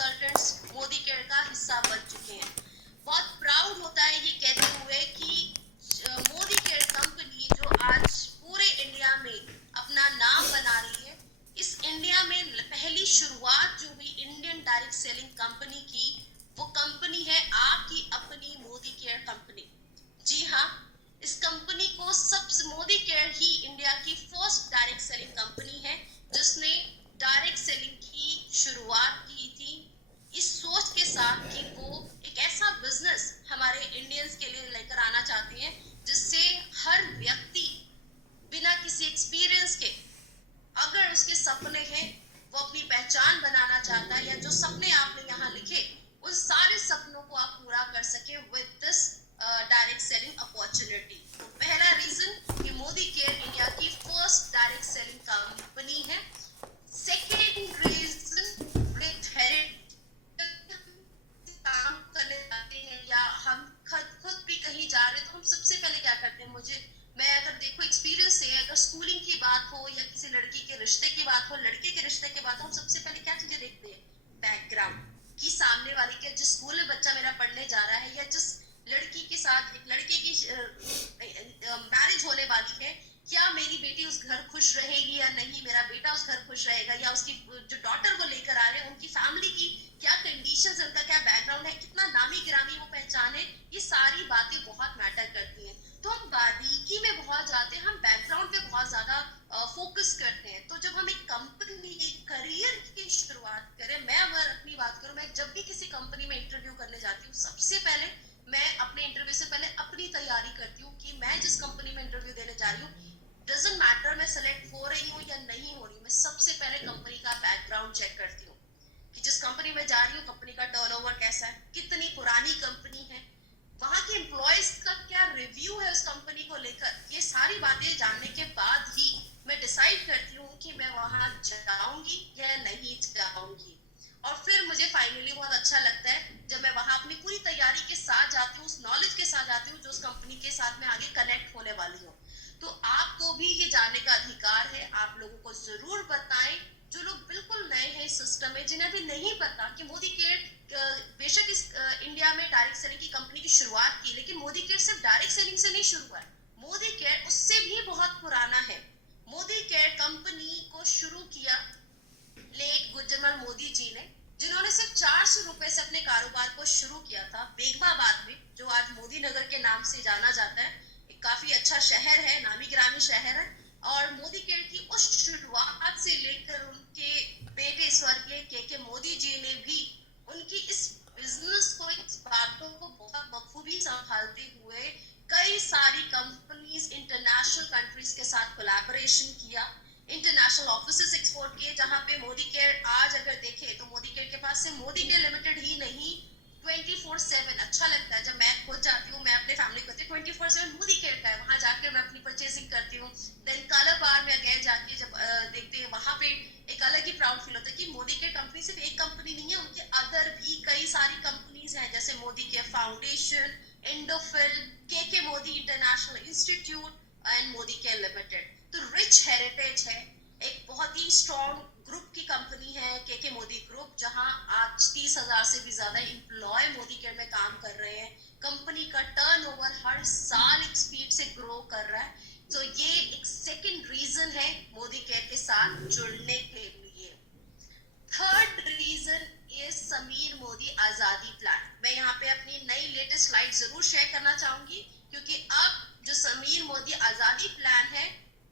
Consultants Modi care का हिस्सा बन चुके हैं। बहुत प्राउड होता है ये कहते हुए कि मोदी केयर कंपनी जो आज पूरे इंडिया में अपना नाम बना रही है, इस इंडिया में पहली शुरुआत जो हुई इंडियन डायरेक्ट सेलिंग कंपनी की, वो कंपनी है आपकी अपनी मोदी केयर कंपनी। जी हाँ, इस कंपनी को सबसे मोदी केयर ही इंडिया की फर्स्ट डायरेक्ट सेलिंग कंपनी है जिसने डायरेक्ट सेलिंग की शुरुआत की थी इस सोच के साथ कि वो एक ऐसा बिजनेस हमारे इंडियंस के लिए लेकर आना चाहती हैं जिससे हर व्यक्ति बिना किसी एक्सपीरियंस के, अगर उसके सपने हैं, वो अपनी पहचान बनाना चाहता है या जो सपने आपने यहाँ लिखे उन सारे सपनों को आप पूरा कर सके with this direct selling opportunity. तो पहला रीजन कि मोदी केयर इंडिया की फर्स्ट डायरेक्ट सेलिंग कंपनी है। सेकेंड रीजन विद हेरिटेज काम करने जाते हैं या हम खुद भी कहीं जा रहे हैं तो हम सबसे पहले क्या करते हैं, मैं अगर देखो एक्सपीरियंस से, अगर स्कूलिंग की बात हो या किसी लड़की के रिश्ते की बात हो, लड़के के रिश्ते की बात हो, हम सबसे पहले क्या चीजें देखते हैं, बैकग्राउंड, कि सामने वाले के जिस स्कूल में बच्चा मेरा पढ़ने जा रहा है या जिस लड़की के साथ एक लड़के की मैरिज होने वाली है, क्या मेरी बेटी उस घर खुश रहेगी या नहीं, मेरा बेटा उस घर खुश रहेगा, या उसकी जो डॉटर को लेकर आ रहे हैं उनकी फैमिली की क्या कंडीशंस, उनका क्या बैकग्राउंड है, कितना नामी गिरामी वो पहचान है, ये सारी बातें बहुत मैटर करती हैं। तो हम बारीकी में बहुत जाते हैं, हम बैकग्राउंड पे बहुत ज्यादा फोकस करते हैं। तो जब हम एक कंपनी, एक करियर की शुरुआत करें, मैं अगर अपनी बात करूं, मैं जब भी किसी कंपनी में इंटरव्यू करने जाती हूँ, सबसे पहले मैं अपने इंटरव्यू से पहले अपनी तैयारी करती हूँ कि मैं जिस कंपनी में इंटरव्यू देने जा रही हूँ, डजंट मैटर मैं सेलेक्ट हो रही हूँ या नहीं हो रही, मैं सबसे पहले कंपनी का बैकग्राउंड चेक करती हूँ कि जिस कंपनी में जा रही हूँ कंपनी का टर्नओवर कैसा है, कितनी पुरानी कंपनी है, वहां के एम्प्लॉयज का क्या रिव्यू है उस कंपनी को लेकर। ये सारी बातें जानने के बाद ही मैं डिसाइड करती हूँ कि मैं वहां जाऊंगी या नहीं जाऊंगी। और फिर मुझे फाइनली बहुत अच्छा लगता है जब मैं वहां अपनी पूरी तैयारी के साथ जाती हूँ, उस नॉलेज के साथ जाती हूँ जो उस कंपनी के साथ मैं आगे कनेक्ट होने वाली हूँ। तो आपको भी ये जानने का अधिकार है, आप लोगों को जरूर बताएं जो लोग बिल्कुल नए हैं इस सिस्टम में, जिन्हें भी नहीं पता कि मोदी केयर बेशक इस इंडिया में डायरेक्ट सेलिंग की कंपनी की शुरुआत की, लेकिन मोदी केयर सिर्फ डायरेक्ट सेलिंग से नहीं शुरू हुआ है, मोदी केयर उससे भी बहुत पुराना है। मोदी केयर कंपनी को शुरू किया लेट गुजरमल मोदी जी ने, जिन्होंने सिर्फ 400 रुपए से अपने कारोबार को शुरू किया था बेगमाबाद में, जो आज मोदी नगर के नाम से जाना जाता है। एक काफी अच्छा शहर है, नामी गिरामी शहर है। और मोदी केयर की उस शुरुआत से लेकर उनके बेटे स्वर्गीय के मोदी जी ने भी उनकी इस बिजनेस को, इस बातों को बहुत बखूबी संभालते हुए कई सारी कंपनीज इंटरनेशनल कंट्रीज के साथ कोलैबोरेशन किया, इंटरनेशनल ऑफिसेस एक्सपोर्ट किए, जहां पे मोदी केयर आज अगर देखें तो मोदी केयर के पास से मोदी केयर लिमिटेड ही नहीं 24/7, अच्छा लगता है जब मैं खुद जाती हूँ, मैं अपने फैमिली को 24/7 मोदी केयर का है, वहां जाकर मैं अपनी परचेसिंग करती हूँ। देन कलर बार में अगेन जाके जब देखते हैं, वहां पे एक अलग ही प्राउड फील होता है कि मोदी केयर कंपनी सिर्फ एक कंपनी नहीं है, उनके अदर भी कई सारी कंपनीज हैं, जैसे मोदी केयर फाउंडेशन, इंडोफिल, के Modi international institute and Modi care limited. तो रिच हेरिटेज है, एक बहुत ही स्ट्रॉन्ग ग्रुप की कंपनी है के मोदी ग्रुप, जहां आज 30,000 से भी ज्यादा एम्प्लॉय मोदी केयर में काम कर रहे हैं। कंपनी का टर्नओवर हर साल एक स्पीड से ग्रो कर रहा है। तो ये एक सेकंड रीजन है मोदी केयर के साथ जुड़ने के लिए। Third reason is Samir Modi Azadi plan. मैं यहाँ पे अपनी नई लेटेस्ट स्लाइड जरूर शेयर करना चाहूंगी, क्योंकि अब जो समीर मोदी आजादी प्लान है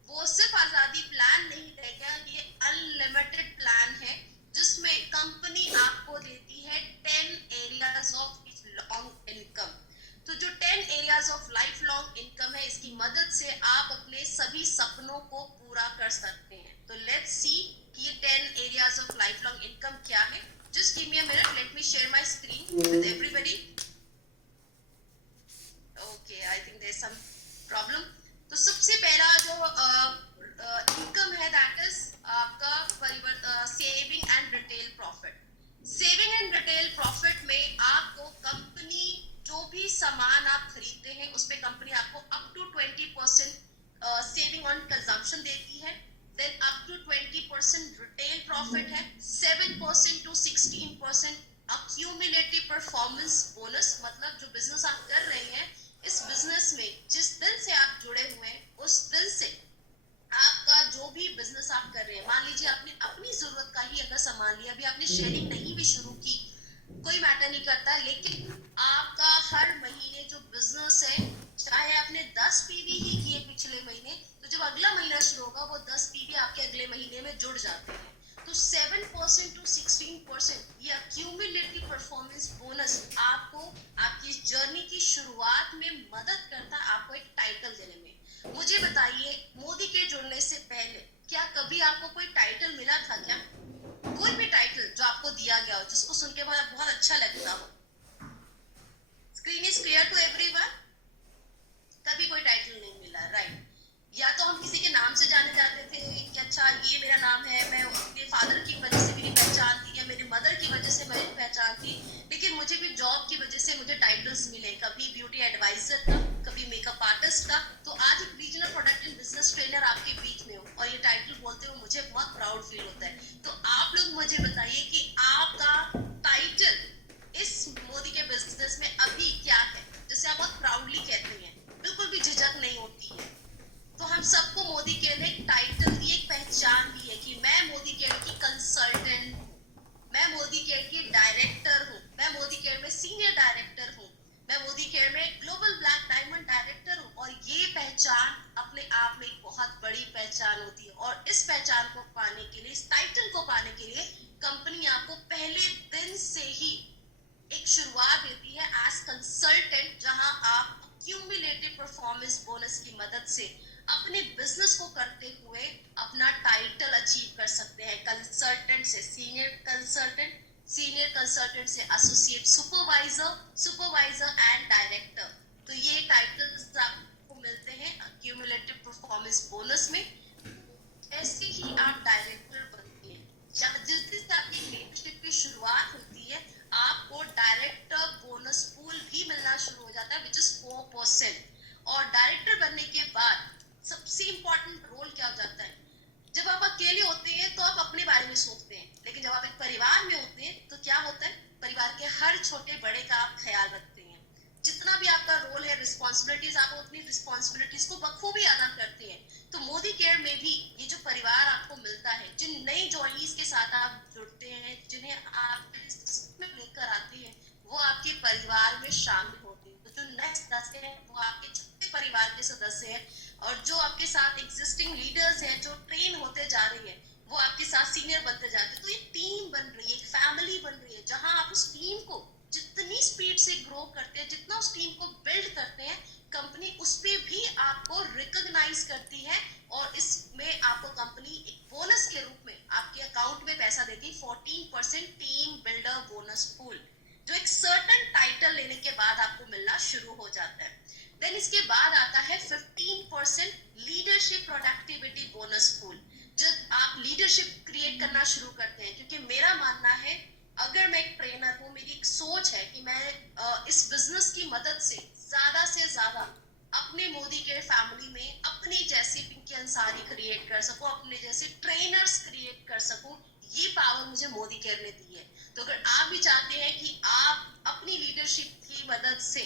वो सिर्फ आजादी प्लान नहीं रहेगा, ये अनलिमिटेड प्लान है जिसमें कंपनी आपको देती है 10 एरियाज ऑफ लॉन्ग इनकम। तो जो 10 areas of life long income है, इसकी मदद से आप अपने सभी सपनों को पूरा कर सकते हैं। तो लेट्स सी कि ये 10 areas of life long income क्या है। Just give me a minute, let me share my screen with everybody. Okay, I think there is some problem. तो सबसे पहला जो इनकम है दैट इज आपका saving and retail profit. Saving and retail profit में आपको कंपनी जो भी सामान आप खरीदते हैं उस पे कंपनी आपको up to 20% saving on consumption देती है। Then up to 20% retail profit है, 7% टू 16% अक्यूमुलेटिव परफॉर्मेंस बोनस। मतलब जो बिजनेस आप कर रहे हैं, इस बिजनेस में जिस दिन से आप जुड़े हुए हैं उस दिन से आपका जो भी बिजनेस आप कर रहे हैं, मान लीजिए आपने अपनी जरूरत का ही अगर सामान लिया, अभी आपने शेयरिंग नहीं भी शुरू की, कोई मैटर नहीं करता, लेकिन आपका हर महीने जो बिजनेस है, चाहे आपने 10 पीवी ही किए पिछले महीने, तो जब अगला महीना शुरू होगा वो 10 पीवी आपके अगले महीने में जुड़ जाते हैं। तो 7% टू 16% ये अक्यूमुलेटिव परफॉर्मेंस बोनस आपको आपकी जर्नी की शुरुआत में मदद करता है, आपको एक टाइटल देने में। मुझे बताइए, मोदी के जुड़ने से पहले क्या कभी आपको कोई टाइटल मिला था क्या? कोई भी टाइटल जो आपको दिया गया हो, जिसको सुन के बहुत अच्छा लगता हो? Screen is clear to everyone? कभी कोई टाइटल नहीं मिला, राइट? या तो हम किसी के नाम से जाने जाते थे कि अच्छा ये मेरा नाम है, मैं अपने फादर की वजह से मेरी पहचान थी, या मेरी मदर की वजह से मेरी पहचान थी। लेकिन मुझे भी जॉब की वजह से मुझे टाइटल्स मिले, कभी ब्यूटी एडवाइजर का, कभी मेकअप आर्टिस्ट का। तो आज एक regional product and business trainer आपके बीच में हो और ये टाइटल बोलते हुए मुझे बहुत प्राउड फील होता है। तो आप लोग मुझे बताइए कि आपका टाइटल इस मोदी के बिजनेस में अभी क्या है, जिसे आप बहुत प्राउडली कहते हैं, बिल्कुल भी झिझक नहीं होती है? तो हम सबको मोदी केयर ने एक टाइटल दी, एक पहचान दी है कि मैं मोदी केयर की कंसल्टेंट हूँ, मैं मोदी केयर की डायरेक्टर हूँ, मैं मोदी केयर में सीनियर डायरेक्टर हूँ, मैं मोदी केयर में ग्लोबल ब्लैक डायमंड डायरेक्टर हूँ। और ये पहचान अपने आप में एक बहुत बड़ी पहचान होती है। और इस पहचान को पाने के लिए, इस टाइटल को पाने के लिए, कंपनी आपको पहले दिन से ही एक शुरुआत देती है एज कंसल्टेंट, जहां आप अक्यूमुलेटिव परफॉर्मेंस बोनस की मदद से अपने बिजनेस को करते हुए अपना टाइटल अचीव कर सकते हैं। कंसल्टेंट से सीनियर कंसल्टेंट, सीनियर कंसल्टेंट से associate supervisor, supervisor and director. तो ये टाइटल्स आपको मिलते हैं अक्यूमुलेटिव परफॉर्मेंस बोनस में। जैसे ही आप डायरेक्टर बनते हैं या जिस दिन से आपकी लीडरशिप की शुरुआत होती है, आपको डायरेक्टर बोनस पूल भी मिलना शुरू हो जाता है, विच इज 4%। और डायरेक्टर बनने के बाद सबसे इंपॉर्टेंट रोल क्या हो जाता है? जब आप अकेले होते हैं तो आप अपने बारे में सोचते हैं, लेकिन जब आप एक परिवार में होते हैं तो क्या होता है? परिवार के हर छोटे बड़े का आप ख्याल रखते हैं। जितना भी आपका रोल है, रिस्पॉन्सिबिलिटीज, आप अपनी रिस्पॉन्सिबिलिटीज को बखूबी अदा करते हैं। तो मोदी केयर में भी ये जो परिवार आपको मिलता है, जिन नई जॉइनीज के साथ आप जुड़ते हैं, जिन्हें आप लेकर आते हैं, वो आपके परिवार में शामिल होते हैं। तो जो नए सदस्य हैं वो आपके छोटे परिवार के सदस्य हैं, और जो आपके साथ एग्जिस्टिंग लीडर्स हैं जो ट्रेन होते जा रहे हैं, वो आपके साथ सीनियर बनते जाते हैं। तो एक टीम बन रही है, एक फैमिली बन रही है, जहां आप उस टीम को जितनी स्पीड से ग्रो करते हैं, जितना उस टीम को बिल्ड करते हैं, कंपनी उस पे भी आपको रिकॉग्नाइज करती है। और इसमें आपको कंपनी एक बोनस के रूप में आपके अकाउंट में पैसा देती है, 14% टीम बिल्डर बोनस पूल, जो एक सर्टेन टाइटल लेने के बाद आपको मिलना शुरू हो जाता है। देन इसके बाद आता है 15% लीडरशिप प्रोडक्टिविटी बोनस पूल। जब आप लीडरशिप क्रिएट करना शुरू करते हैं, क्योंकि मेरा मानना है, अगर मैं एक ट्रेनर हूँ, मेरी एक सोच है कि मैं इस बिजनेस की मदद से ज्यादा अपने मोदी के फैमिली में अपने जैसे पिंकी अंसारी क्रिएट कर सकूं, अपने जैसे ट्रेनर्स क्रिएट कर सकूं। ये पावर मुझे मोदी केयर ने दी है। तो अगर आप भी चाहते हैं कि आप अपनी लीडरशिप की मदद से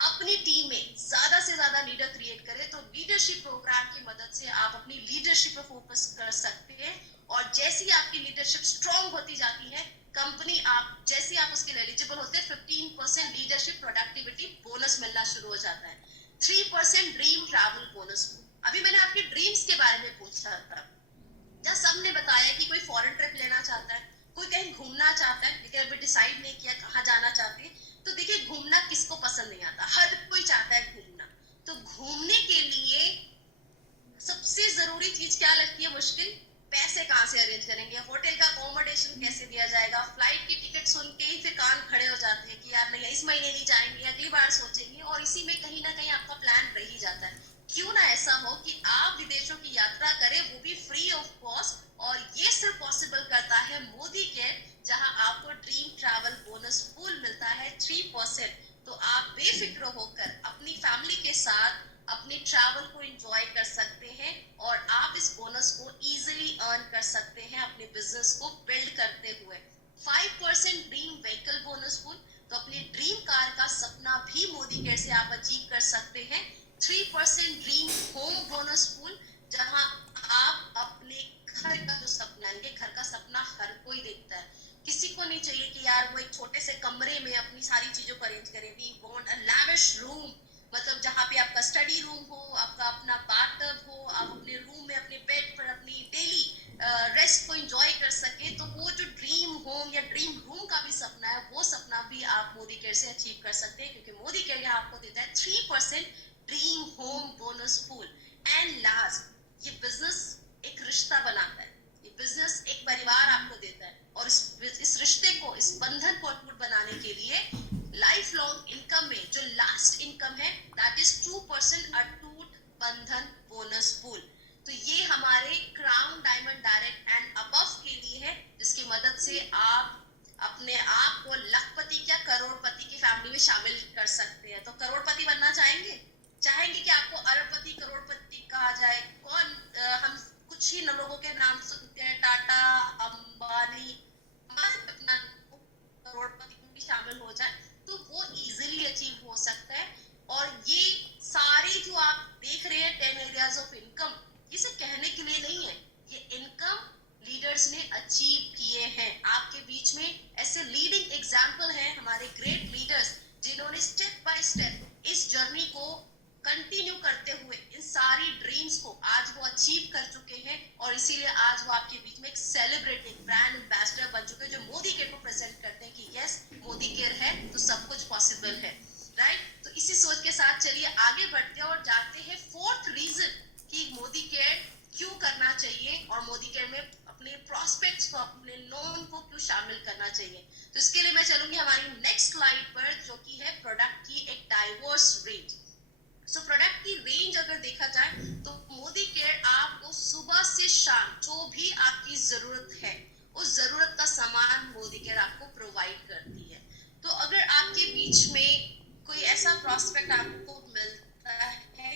अपनी टीम में ज्यादा से ज्यादा लीडर क्रिएट करें, तो लीडरशिप प्रोग्राम की मदद से आप अपनी लीडरशिप पर फोकस कर सकते हैं। और जैसी आपकी लीडरशिप स्ट्रांग होती जाती है, कंपनी आप जैसे आप उसके एलिजिबल होते हैं, 15% लीडरशिप प्रोडक्टिविटी बोनस मिलना शुरू हो जाता है। 3% ड्रीम ट्रैवल बोनस। अभी मैंने आपके ड्रीम्स के बारे में पूछा था, जहाँ सबने बताया कि कोई फॉरेन ट्रिप लेना चाहता है, कोई कहीं घूमना चाहता है, लेकिन अभी डिसाइड नहीं किया कहाँ जाना चाहते हैं। तो देखिए, घूमना किसको पसंद नहीं आता, हर कोई चाहता है घूमना। तो घूमने के लिए सबसे जरूरी चीज क्या लगती है? मुश्किल। पैसे कहाँ से अरेंज करेंगे, होटल का अकोमोडेशन कैसे दिया जाएगा, फ्लाइट की टिकट सुन के ही फिर कान खड़े हो जाते हैं कि यार नहीं, इस महीने नहीं जाएंगे, अगली बार सोचेंगे। और इसी में कहीं ना कहीं आपका प्लान रह ही जाता है। क्यों ना ऐसा हो कि आप विदेशों की यात्रा करें, वो भी फ्री ऑफ कॉस्ट। और ये सिर्फ पॉसिबल करता है मोदी केयर, जहां आपको ड्रीम ट्रैवल बोनस पूल मिलता है 3%। तो आप बेफिक्र होकर अपनी फैमिली के साथ अपने ट्रैवल को एंजॉय कर सकते हैं, और आप इस बोनस को इजीली करते हुए 5% ड्रीम व्हीकल बोनस पूल, तो अपनी ड्रीम कार का सपना भी मोदी केयर से आप अचीव कर सकते हैं। 3% ड्रीम होम बोनस पूल, जहां आप अपने घर का जो सपना है, घर का सपना हर कोई देखता है, किसी को नहीं चाहिए कि यार वो एक छोटे से कमरे में अपनी सारी चीजों को अरेंज करे। We want a lavish room, मतलब जहाँ पे आपका स्टडी रूम हो, आपका अपना बाथटब हो, आप अपने रूम में अपने बेड पर अपनी डेली रेस्ट को एंजॉय कर सके। तो वो जो ड्रीम होम या ड्रीम रूम का भी सपना है, वो सपना भी आप मोदी केयर से अचीव कर सकते हैं, क्योंकि मोदी केयर यहाँ आपको देता है 3% dream home bonus pool. And last, ये बिजनेस एक रिश्ता बनाता है, ये बिजनेस एक परिवार आपको देता है, और इस रिश्ते को, इस बंधन को अटूट बनाने के लिए लाइफ लॉन्ग इनकम में जो लास्ट इनकम है, दैट इज 2% अटूट बंधन बोनस पूल। तो ये हमारे crown diamond direct and above के लिए है, जिसकी मदद से आप अपने आप को लखपति क्या करोड़पति की फैमिली में शामिल कर सकते हैं। तो करोड़पति बनना चाहेंगे कि आपको अरबपति करोड़पति कहा जाए? हम कुछ ही लोगों के नाम सुनते हैं, टाटा, अंबानी, हमारे अपना करोड़पति में भी शामिल हो जाए तो वो इजीली अचीव हो सकता है। और ये सारी जो आप देख रहे हैं 10 एरियाज ऑफ इनकम, ये सब कहने के लिए नहीं है, ये इनकम लीडर्स ने अचीव किए हैं। आपके बीच में ऐसे लीडिंग एग्जाम्पल हैं हमारे ग्रेट लीडर्स, जिन्होंने स्टेप बाय स्टेप इस जर्नी को कंटिन्यू करते हुए इन सारी ड्रीम्स को आज वो अचीव कर चुके हैं। और इसीलिए आज वो आपके बीच में एक सेलिब्रिटी ब्रांड एम्बेसडर बन चुके हैं, जो मोदी केयर को प्रेजेंट करते हैं कि यस, मोदी केयर है तो सब कुछ पॉसिबल है, राइट। तो इसी सोच के साथ चलिए आगे बढ़ते हैं और जाते हैं फोर्थ रीजन कि मोदी केयर क्यों करना चाहिए और मोदी केयर में अपने प्रोस्पेक्ट्स को, अपने लोन को क्यों शामिल करना चाहिए। तो इसके लिए मैं चलूंगी हमारी नेक्स्ट स्लाइड पर, जो कि है प्रोडक्ट की एक डाइवर्स रेंज। सो प्रोडक्ट की रेंज अगर देखा जाए तो मोदी केयर आपको सुबह से शाम जो भी आपकी जरूरत है, उस जरूरत का सामान मोदी केयर आपको प्रोवाइड करती है। तो अगर आपके बीच में कोई ऐसा प्रोस्पेक्ट आपको मिलता है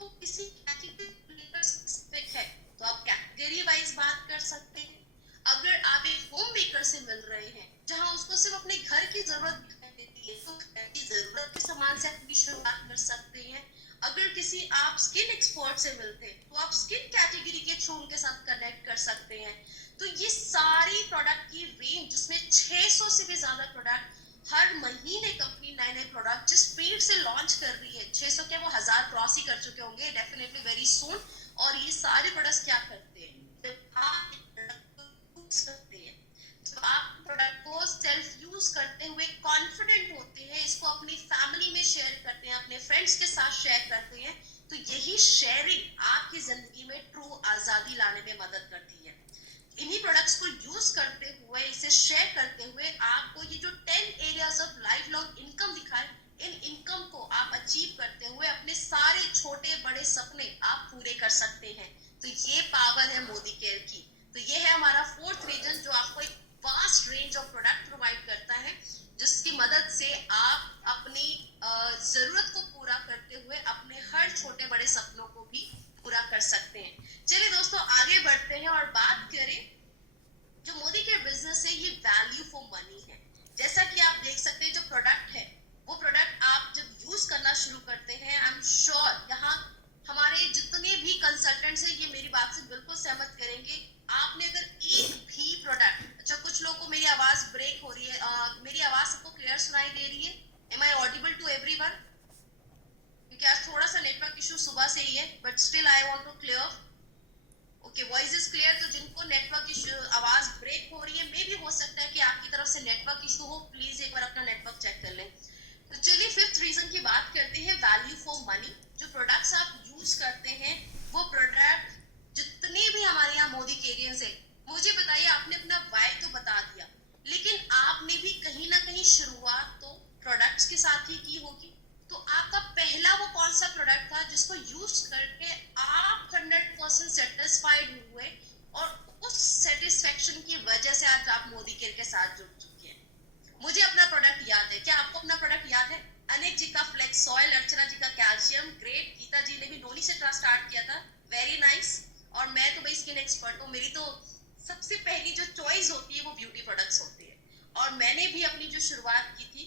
तो किसी कैटेगरी स्पेसिफिक है, तो आप कैटेगरी वाइज बात कर सकते हैं। अगर आप एक होम मेकर से मिल रहे हैं जहां उसको सिर्फ अपने घर की जरूरत दिखाई देती है, तो घर की जरूरत के सामान से अपनी शुरुआत कर सकते हैं। अगर किसी आप स्किन एक्सपर्ट से मिलते हैं तो आप स्किन कैटेगरी के थ्रू उनके साथ कनेक्ट कर सकते हैं। तो ये सारी प्रोडक्ट की रेंज, जिसमें 600 से भी ज्यादा प्रोडक्ट हर महीने कंपनी नए नए प्रोडक्ट जिस स्पीड से लॉन्च कर रही है, 600 क्या वो 1000 क्रॉस ही कर चुके होंगे डेफिनेटली वेरी सून। और ये सारे प्रोडक्ट्स क्या करते हैं, जब आप सकते हैं, जब आप प्रोडक्ट को सेल्फ यूज करते हुए कॉन्फिडेंट होते हैं, इसको अपनी फैमिली में शेयर करते हैं, अपने फ्रेंड्स के साथ शेयर करते हैं, तो यही शेयरिंग आपकी जिंदगी में ट्रू आजादी लाने में मदद करती है। इन्हीं प्रोडक्ट्स को यूज करते हुए, इसे शेयर करते हुए आपको ये जो 10 areas of life long income दिखाए, इन इनकम को आप अचीव करते हुए अपने सारे छोटे बड़े सपने आप पूरे कर सकते हैं। तो ये पावर है मोदी केयर की। तो ये है हमारा फोर्थ रीजन, जो आपको एक vast range of product provide करता है, जिसकी मदद से आप अपनी जरूरत को पूरा करते हुए अपने हर छोटे बड़े सपनों को भी पूरा कर सकते हैं। चलिए दोस्तों आगे बढ़ते हैं और बात करें, जो मोदी केयर बिजनेस है ये वैल्यू फॉर मनी है। जैसा कि आप देख सकते हैं, जो प्रोडक्ट है वो प्रोडक्ट आप जब यूज करना शुरू करते हैं, आई एम श्योर यहाँ हमारे जितने भी कंसल्टेंट्स हैं ये मेरी बात से बिल्कुल सहमत करेंगे। आपने अगर एक भी प्रोडक्ट, अच्छा कुछ लोगों को मेरी आवाज ब्रेक हो रही है, मेरी आवाज सबको क्लियर सुनाई दे रही है? Am I audible to everyone? क्योंकि आज थोड़ा सा नेटवर्क इशू सुबह से ही है, but still I want to clear. Okay, voice is clear. तो जिनको नेटवर्क इशू, आवाज ब्रेक हो रही है, मे भी हो सकता है कि आपकी तरफ से नेटवर्क इशू हो, प्लीज एक बार अपना नेटवर्क चेक कर लें। तो चलिए फिफ्थ रीजन की बात करते हैं, वैल्यू फॉर मनी। जो प्रोडक्ट्स आप यूज करते हैं वो प्रोडक्ट जितने भी हमारे यहाँ मोदी केरियन है, मुझे बताइए, आपने अपना वाई तो बता दिया, लेकिन आपने भी कहीं ना कहीं शुरुआत तो प्रोडक्ट्स के साथ ही की होगी। तो आपका पहला वो कौन सा प्रोडक्ट था जिसको यूज करके आप 100% सेटिस्फाइड हुए और उस सेटिस्फेक्शन की वजह से आज आप मोदी केयर के साथ जुड़ चुके हैं? मुझे अपना प्रोडक्ट याद है, क्या आपको अपना प्रोडक्ट याद है? अनिक जी का फ्लेक्स सॉइल, अर्चना जी का कैल्शियम, ग्रेट। गीता जी ने भी नोनी से स्टार्ट किया था, वेरी नाइस। और मैं तो भाई स्किन एक्सपर्ट हूँ, मेरी तो सबसे पहली जो चॉइस होती है वो ब्यूटी प्रोडक्ट्स होती है। और मैंने भी अपनी जो शुरुआत की थी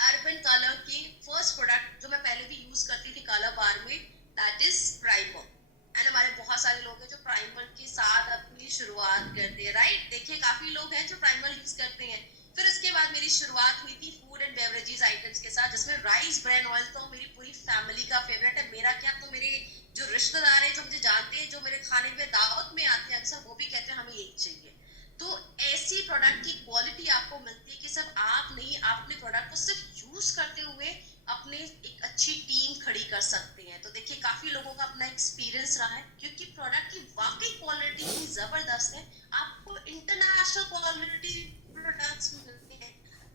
अर्बन कलर की फर्स्ट प्रोडक्ट जो मैं पहले भी यूज करती थी कलर बार में, दैट इज प्राइमर। एंड हमारे बहुत सारे लोग हैं जो प्राइमर के साथ अपनी शुरुआत करते हैं, राइट? देखिए काफी लोग हैं जो प्राइमर यूज करते हैं। फिर उसके बाद मेरी शुरुआत हुई थी फूड एंड बेवरेजेस आइटम्स के साथ, जिसमें राइस ब्रांड ऑयल तो मेरी पूरी फैमिली का फेवरेट है। मेरा क्या, तो मेरे जो रिश्तेदार हैं जो मुझे जानते हैं, जो मेरे खाने पे दावत में आते हैं अक्सर, वो भी कहते हैं हमें यही चाहिए। तो ऐसी प्रोडक्ट की क्वालिटी आपको मिलती है कि सिर्फ आप नहीं, आप अपने प्रोडक्ट को सिर्फ यूज करते हुए अपने एक अच्छी टीम खड़ी कर सकते हैं। तो देखिए काफी लोगों का अपना एक्सपीरियंस रहा है, क्योंकि प्रोडक्ट की वाकई क्वालिटी इतनी जबरदस्त है, आपको इंटरनेशनल क्वालिटी प्रोडक्ट्स मिलते हैं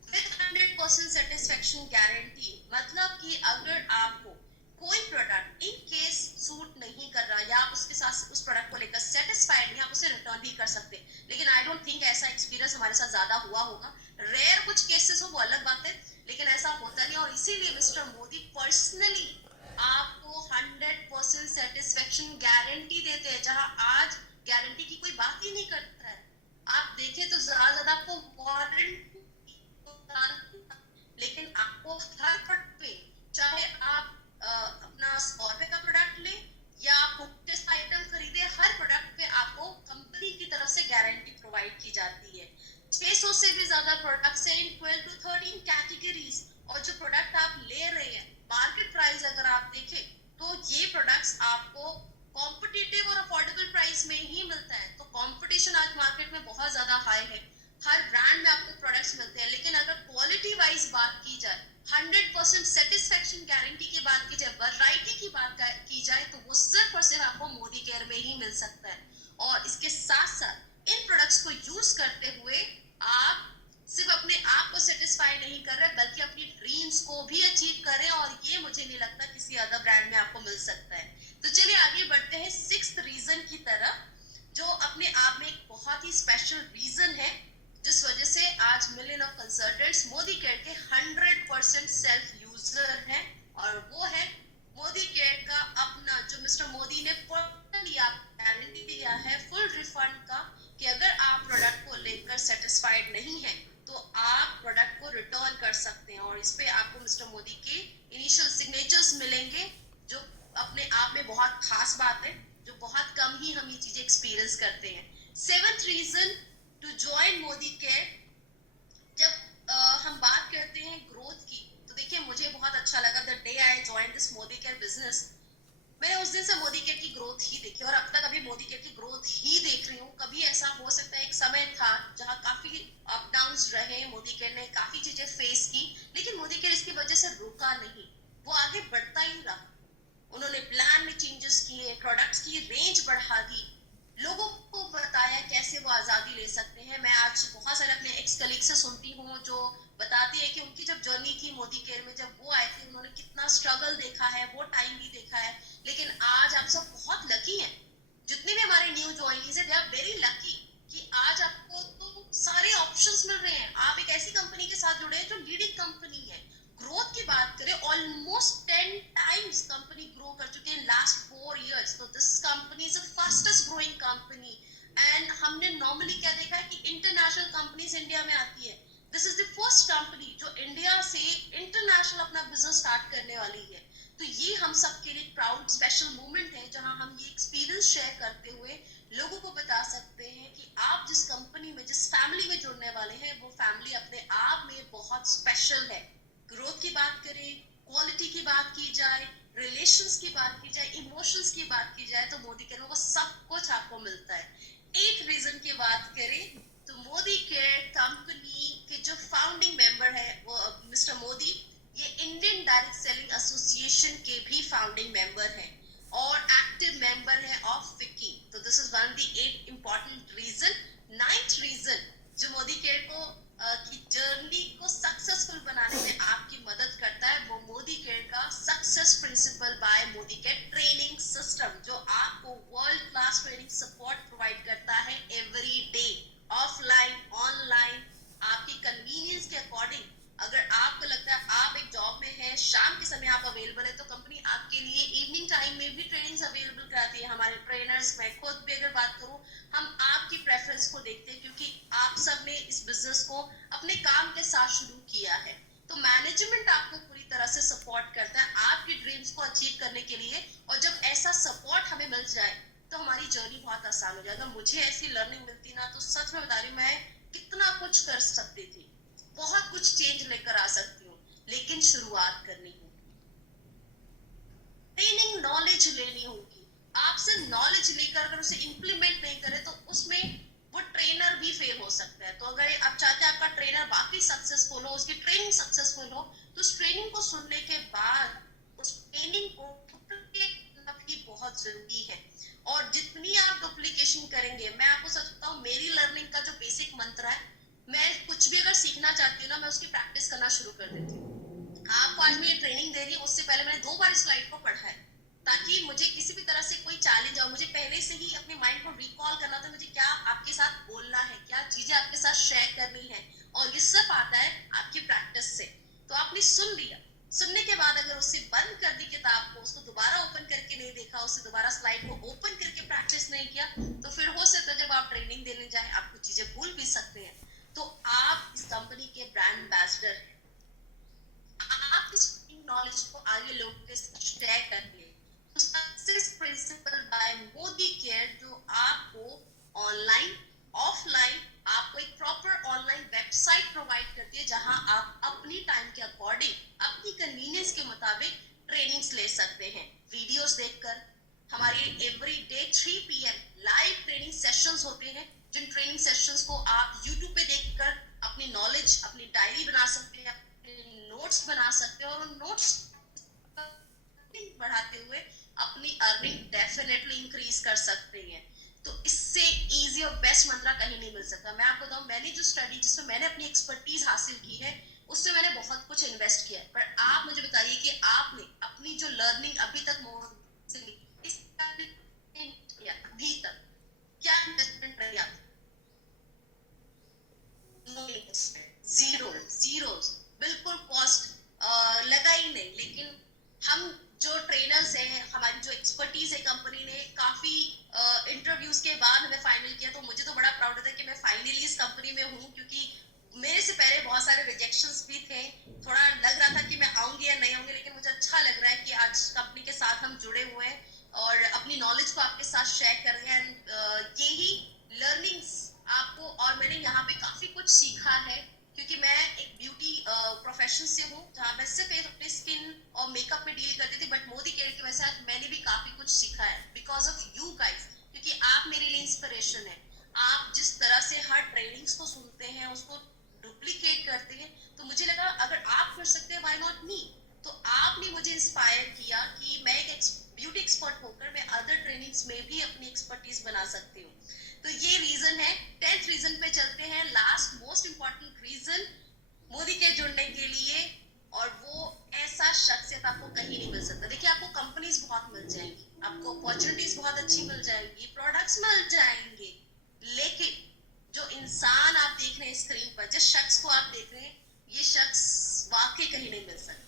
विद 100% सेटिस्फेक्शन गारंटी। मतलब कि अगर आपको कोई प्रोडक्ट इन केस सूट नहीं कर रहा या आप उसके साथ उस प्रोडक्ट को लेकर सेटिस्फाइड नहीं, आप उसे रिटर्न भी कर सकते हैं। लेकिन आई डोंट थिंक ऐसा एक्सपीरियंस हमारे साथ ज्यादा हुआ होगा। रेयर कुछ केसेस हो वो अलग बात है, लेकिन ऐसा होता नहीं। और इसीलिए मिस्टर मोदी पर्सनली आपको 100% सेटिस्फेक्शन गारंटी देते हैं, जहां आज गारंटी की कोई बात ही नहीं करता है। आप देखें तो ज्यादा आपको वारंटी, लेकिन आपको हर प्रोडक्ट पे, चाहे आप अपना 100 रुपए का प्रोडक्ट ले या आप टेस्ट आइटम खरीदे, हर प्रोडक्ट पे आपको कंपनी की तरफ से गारंटी प्रोवाइड की जाती है। 600 से भी ज्यादा प्रोडक्ट्स हैं इन 12 to 13 कैटेगरीज। और जो प्रोडक्ट आप ले रहे हैं, मार्केट प्राइस अगर आप देखें तो ये प्रोडक्ट्स आपको कॉम्पिटिटिव और अफोर्डेबल प्राइस में ही मिलता है। तो कंपटीशन आज मार्केट में बहुत ज्यादा हाई है, हर ब्रांड में आपको प्रोडक्ट्स मिलते हैं। लेकिन अगर क्वालिटी वाइज बात की जाए, 100% सेटिस्फेक्शन गारंटी की बात की जाए, वैरायटी की बात की जाए, तो वो सिर्फ और सिर्फ आपको मोदी केयर में ही मिल सकता है। और इसके साथ साथ इन प्रोडक्ट्स को यूज करते हुए आप सिर्फ अपने आप को सेटिस्फाई नहीं कर रहे, बल्कि अपनी ड्रीम्स को भी अचीव कर रहे हैं। और ये मुझे नहीं लगता किसी अदर ब्रांड में आपको मिल सकता है। तो चलिए आगे बढ़ते हैं 6th रीजन की तरफ, जो अपने आप में एक बहुत ही स्पेशल रीजन है, जिस वजह से आज million of consultants Modi care के 100% सेल्फ यूजर हैं। और वो है मोदी केयर का अपना, जो मिस्टर मोदी ने पर्सनली गारंटी दिया है फुल रिफंड का, कि अगर आप प्रोडक्ट को लेकर सेटिस्फाइड नहीं है तो आप प्रोडक्ट को रिटर्न कर सकते हैं। और इस पे आपको मिस्टर मोदी के इनिशियल सिग्नेचर्स मिलेंगे, जो अपने आप में बहुत खास बात है, जो बहुत कम ही हम ये चीजें एक्सपीरियंस करते हैं। 7th reason to join Modi care, जब हम बात करते हैं ग्रोथ की, तो देखिए मुझे बहुत अच्छा लगा the day I join this Modi care business. मैंने उस दिन से मोदी केयर की ग्रोथ ही देखी, और अब तक अभी मोदी केयर की ग्रोथ ही देख रही हूँ। कभी ऐसा हो सकता है, एक समय था जहाँ काफी अप डाउन्स रहे, मोदी केयर ने काफी चीजें फेस की, लेकिन मोदी केयर इसकी वजह से रुका नहीं, वो आगे बढ़ता ही रहा। उन्होंने प्लान में चेंजेस किए, प्रोडक्ट्स की रेंज बढ़ा दी, लोगों को बताया कैसे वो आजादी ले सकते हैं। मैं आज बहुत सारे अपने एक्स कलीग से सुनती हूँ जो बताती है कि उनकी जब जर्नी थी मोदी केयर में, जब वो आए थे, उन्होंने कितना स्ट्रगल देखा है, वो टाइम भी देखा है। लेकिन आज आप सब बहुत लकी हैं, जितने भी हमारे न्यू ज्वाइनीज है, दे आर वेरी लकी कि आज आपको तो सारे ऑप्शंस मिल रहे हैं। आप एक ऐसी कंपनी के साथ जुड़े हैं जो लीडिंग कंपनी है। ग्रोथ की बात करें, ऑलमोस्ट 10 टाइम्स कंपनी ग्रो कर चुकी है लास्ट 4 इयर्स। तो this company is the fastest growing company. And हमने नॉर्मली क्या देखा है कि इंटरनेशनल कंपनीज इंडिया में आती है, this is the first company जो इंडिया से इंटरनेशनल अपना बिजनेस स्टार्ट करने वाली है। तो ये हम सब के लिए प्राउड स्पेशल मोमेंट है, जहां हम ये एक्सपीरियंस शेयर करते हुए लोगों को बता सकते हैं कि आप जिस कंपनी में, जिस फैमिली में जुड़ने वाले हैं, वो फैमिली अपने आप में बहुत स्पेशल है। ग्रोथ की बात करें, क्वालिटी की बात की जाए, रिलेशंस की बात की जाए, इमोशंस की बात की जाए, तो मोदी केयर में वो सब कुछ आपको मिलता है। 8th रीजन की बात करें तो मोदी केयर कंपनी के जो फाउंडिंग मेंबर है वो मिस्टर मोदी, ये इंडियन डायरेक्ट सेलिंग एसोसिएशन के भी फाउंडिंग मेंबर हैं और एक्टिव मेंबर है ऑफ फिक्की। तो this is one of the 8 important reason. 9th reason जो मोदी केयर को की जर्नी को सक्सेसफुल बनाने में आपकी मदद करता है, वो मोदी केयर का success principal bye Modi care training system, जो आपको world class training support provide करता है एवरी डे, ऑफलाइन ऑनलाइन, आपकी कन्वीनियंस के अकॉर्डिंग। अगर आपको लगता है आप एक जॉब में हैं, शाम के समय आप अवेलेबल है, तो कंपनी आपके लिए इवनिंग टाइम में भी ट्रेनिंग्स अवेलेबल कराती है। हमारे ट्रेनर्स, मैं खुद भी अगर बात करूं, हम आप आपकी प्रेफरेंस को देखते हैं, क्योंकि आप सब ने इस बिजनेस को अपने काम के साथ शुरू किया है। तो मैनेजमेंट आपको पूरी तरह से सपोर्ट करता है आपकी ड्रीम्स को अचीव करने के लिए। और जब ऐसा सपोर्ट हमें मिल जाए तो हमारी जर्नी बहुत आसान हो जाएगा। मुझे ऐसी लर्निंग मिलती ना, तो सच में बता रही हूँ, मैं कितना कुछ कर सकती थी, बहुत कुछ चेंज लेकर आ सकती हूँ, लेकिन शुरुआत करनी होगी, ट्रेनिंग नॉलेज लेनी होगी। आपसे नॉलेज लेकर अगर उसे इंप्लीमेंट नहीं करे तो उसमें वो ट्रेनर भी फेल हो सकता है। तो अगर आप चाहते हैं आपका ट्रेनर बाकी सक्सेसफुल हो, उसकी ट्रेनिंग सक्सेसफुल हो, तो उस ट्रेनिंग को सुनने के बाद उस ट्रेनिंग को भी बहुत जरूरी है। और जितनी आप डुप्लीकेशन करेंगे, मैं आपको सच बताऊं, मेरी लर्निंग का जो बेसिक मंत्र है, मैं कुछ भी अगर सीखना चाहती हूँ ना, मैं उसकी प्रैक्टिस करना शुरू कर देती हूँ। आपको आज मैं ये ट्रेनिंग दे रही हूँ, उससे पहले मैंने 2 बार इस स्लाइड को पढ़ा है, ताकि मुझे किसी भी तरह से कोई चैलेंज हो, मुझे पहले से ही अपने माइंड को रिकॉल करना था, मुझे क्या आपके साथ बोलना है, क्या चीजें आपके साथ शेयर करनी है। और ये सब आता है आपकी प्रैक्टिस से। तो आपने सुन लिया, सुनने के बाद अगर उससे बंद कर दी किताब को, उसको दोबारा ओपन करके नहीं देखा, उससे दोबारा स्लाइड को ओपन करके प्रैक्टिस नहीं किया, तो फिर हो सकता है जब आप ट्रेनिंग देने जाए आप कुछ चीजें भूल भी सकते हैं। तो आप इस कंपनी के ब्रांड एम्बेसडर हैं, आप इस नॉलेज को आगे लोगों के साथ शेयर करिए। तो success principal bye Modi care, जो आपको ऑनलाइन ऑफलाइन आपको एक प्रॉपर ऑनलाइन वेबसाइट प्रोवाइड करती है, जहां आप अपनी टाइम के अकॉर्डिंग अपनी कन्वीनियंस के मुताबिक ट्रेनिंग्स ले सकते हैं। वीडियोस देखकर हमारी every day 3 PM live training sessions होते हैं, जिन ट्रेनिंग सेशंस को आप YouTube पे देखकर अपनी नॉलेज, अपनी डायरी बना सकते हैं, नोट्स बना सकते हैं, और उन नोट्स बढ़ाते हुए अपनी अर्निंग डेफिनेटली इंक्रीज कर सकते हैं। तो इससे इजी और बेस्ट मंत्र कहीं नहीं मिल सकता। मैं आपको बताऊं, मैंने जो स्टडी जिसमें मैंने अपनी एक्सपर्टीज हासिल की है, उससे मैंने बहुत कुछ इन्वेस्ट किया है। पर आप मुझे बताइए कि आपने अपनी जो लर्निंग अभी तक इस अभी तक क्या इन्वेस्टमेंट रही आपकी? जीरो, जीरो, बिल्कुल कॉस्ट लगा ही नहीं। लेकिन हम जो ट्रेनर्स हैं, हमारी जो एक्सपर्टीज है, कंपनी ने काफी इंटरव्यूज के बाद हमें फाइनल किया। तो मुझे तो बड़ा प्राउड होता है कि मैं फाइनली इस कंपनी में हूँ, क्योंकि मेरे से पहले बहुत सारे रिजेक्शंस भी थे। थोड़ा लग रहा था कि मैं आऊंगी या नहीं आऊंगी, लेकिन मुझे अच्छा लग रहा है कि आज कंपनी के साथ हम जुड़े हुए हैं और अपनी नॉलेज को आपके साथ शेयर कर रहे हैं। यही लर्निंग्स आपको, और मैंने यहाँ पे काफी कुछ सीखा है, क्योंकि मैं एक ब्यूटी प्रोफेशन से हूँ, जहाँ मैं सिर्फ अपने स्किन और मेकअप में डील करती थी। बट मोदी केयर की वजह से आज मैंने भी काफी कुछ सीखा है, बिकॉज ऑफ यू गाइस, क्योंकि आप मेरे लिए इंस्पिरेशन है। आप जिस तरह से हर ट्रेनिंग्स को सुनते हैं, उसको डुप्लीकेट करते हैं, तो मुझे लगा अगर आप कर सकते हैं, व्हाई नॉट मी। तो आपने मुझे इंस्पायर किया कि मैं एक ब्यूटी एक्सपर्ट होकर मैं अदर ट्रेनिंग्स में भी अपनी एक्सपर्टीज बना सकती हूँ। तो ये रीजन है। 10th रीजन पे चलते हैं, last most important reason Modi के जुड़ने के लिए, और वो ऐसा शख्सियत आपको कहीं नहीं मिल सकता। देखिए, आपको कंपनीज बहुत मिल जाएंगी, आपको अपॉर्चुनिटीज बहुत अच्छी मिल जाएंगी, प्रोडक्ट्स मिल जाएंगे, लेकिन जो इंसान आप देख रहे हैं स्क्रीन पर, जिस शख्स को आप देख रहे हैं, ये शख्स वाकई कहीं नहीं मिल सकते।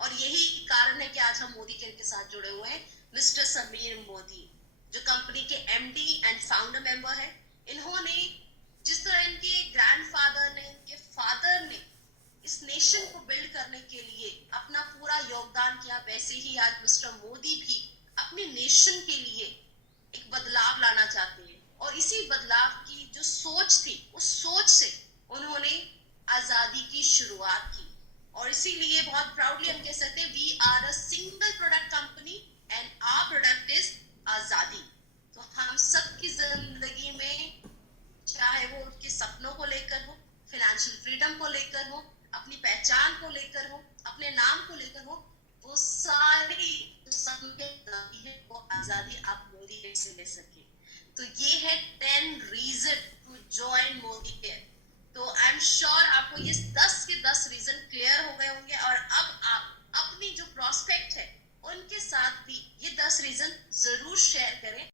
और यही कारण है कि आज हम मोदी केयर के साथ जुड़े हुए हैं। मिस्टर समीर मोदी, जो कंपनी के MD एंड फाउंडर मेंबर है, इन्होंने जिस तरह इनके ग्रैंडफादर ने, इनके फादर ने इस नेशन को बिल्ड करने के लिए अपना पूरा योगदान किया, वैसे ही आज मिस्टर मोदी भी अपने नेशन के लिए एक बदलाव लाना चाहते हैं। और इसी बदलाव की जो सोच थी, उस सोच से उन्होंने आजादी की शुरुआत की। और इसीलिए बहुत प्राउडली हम कह सकते हैं, we are a single product company and our product is Azadi. तो हम सबकी जिंदगी में, चाहे वो उनके सपनों को लेकर हो, फाइनेंशियल फ्रीडम को लेकर हो, अपनी पहचान को लेकर हो, अपने नाम को लेकर हो, वो सारी वो आजादी आप मोदी से ले सके। तो ये है 10 reason to join Modi care. तो आई एम श्योर आपको ये 10 के 10 रीजन क्लियर हो गए होंगे, और अब आप अपनी जो प्रोस्पेक्ट है उनके साथ भी ये 10 रीजन जरूर शेयर करें।